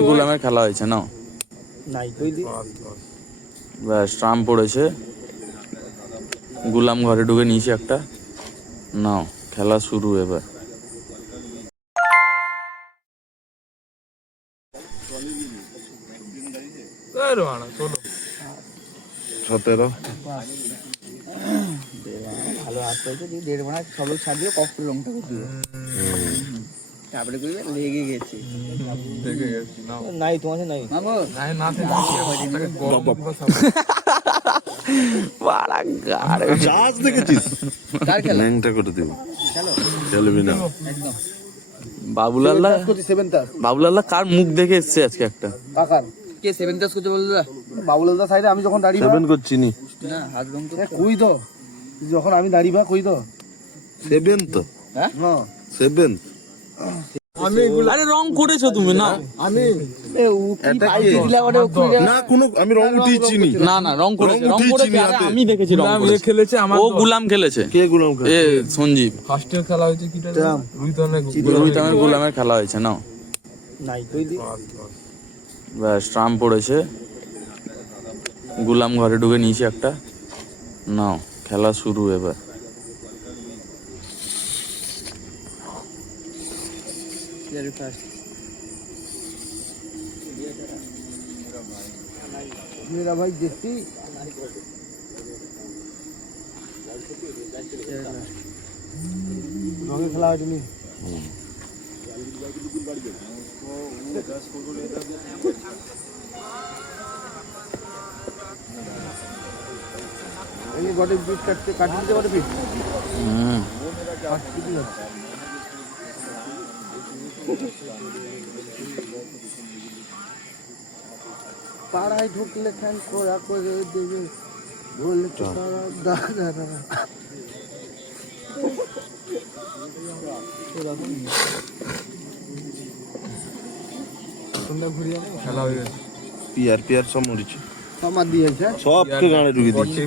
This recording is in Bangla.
গোলামের খেলা হয়েছে ব্যাস ট্রাম পড়েছে। গুলাম ঘরে ঢুকে নিয়েছি একটা। নাও খেলা শুরু এবার। সতেরো। ভালো হাত হয়েছে দিয়ে দেড় মাস সব লোক ছাড় রংটা তারপরে কই লেগে গেছে। দেখে গেছি নাই তোমার নাই। মামু। নাই না। বাড়া গাড়ে। চার্জ দেখেছিস। কার খেলা? ল্যাংটা করে দিব। না। একদম। বাবুলাল্লাহ বাবুলাল্লাহ কার মুখ দেখে এসছে আজকে একটা? কাকার। কে সেভেন টাস করছে বলল বাবুলালদা সাইডে আমি যখন দাঁড়িয়ে সেভেন করছি নি। না হাত রং তো কই তো? যখন আমি দাঁড়িয়ে কই তো? সেভেন তো। হ্যাঁ? সেভেন আরে রং করেছ তুমি না? আমি এ উ কি এটা পাইছে কি? দিলা ওটা উঠে না কোনো আমি রং উঠিয়েছি না না রং করেছে রং রং করেছে উঠিয়েছি আরে হাতে। আমি দেখেছি রং গুলাম এ করেছে। খেলেছে আমার ও গুলাম খেলেছে? কে গুলাম এ সঞ্জীব। ফার্স্টের খেলা হয়েছে গোলামের খেলা হয়েছে নাও। নাই কই দি ব্যাস ট্রাম পড়েছে। গুলাম ঘরে ঢুকে নিয়েছি একটা। নাও খেলা শুরু এবার। मेरा भाई देखती রঙে খেলা হয় তুমি এই বটে পিট কাটতে কাটি দিতে বটে পিট হুম পাড়ায় ঢুকলে খ্যান করা করে দেবে বলে তো তারা হয়ে পিয়ার পিয়ার সব মরিছে। আমার দিয়েছে। সবকে গানে ঢুকে দিয়েছি।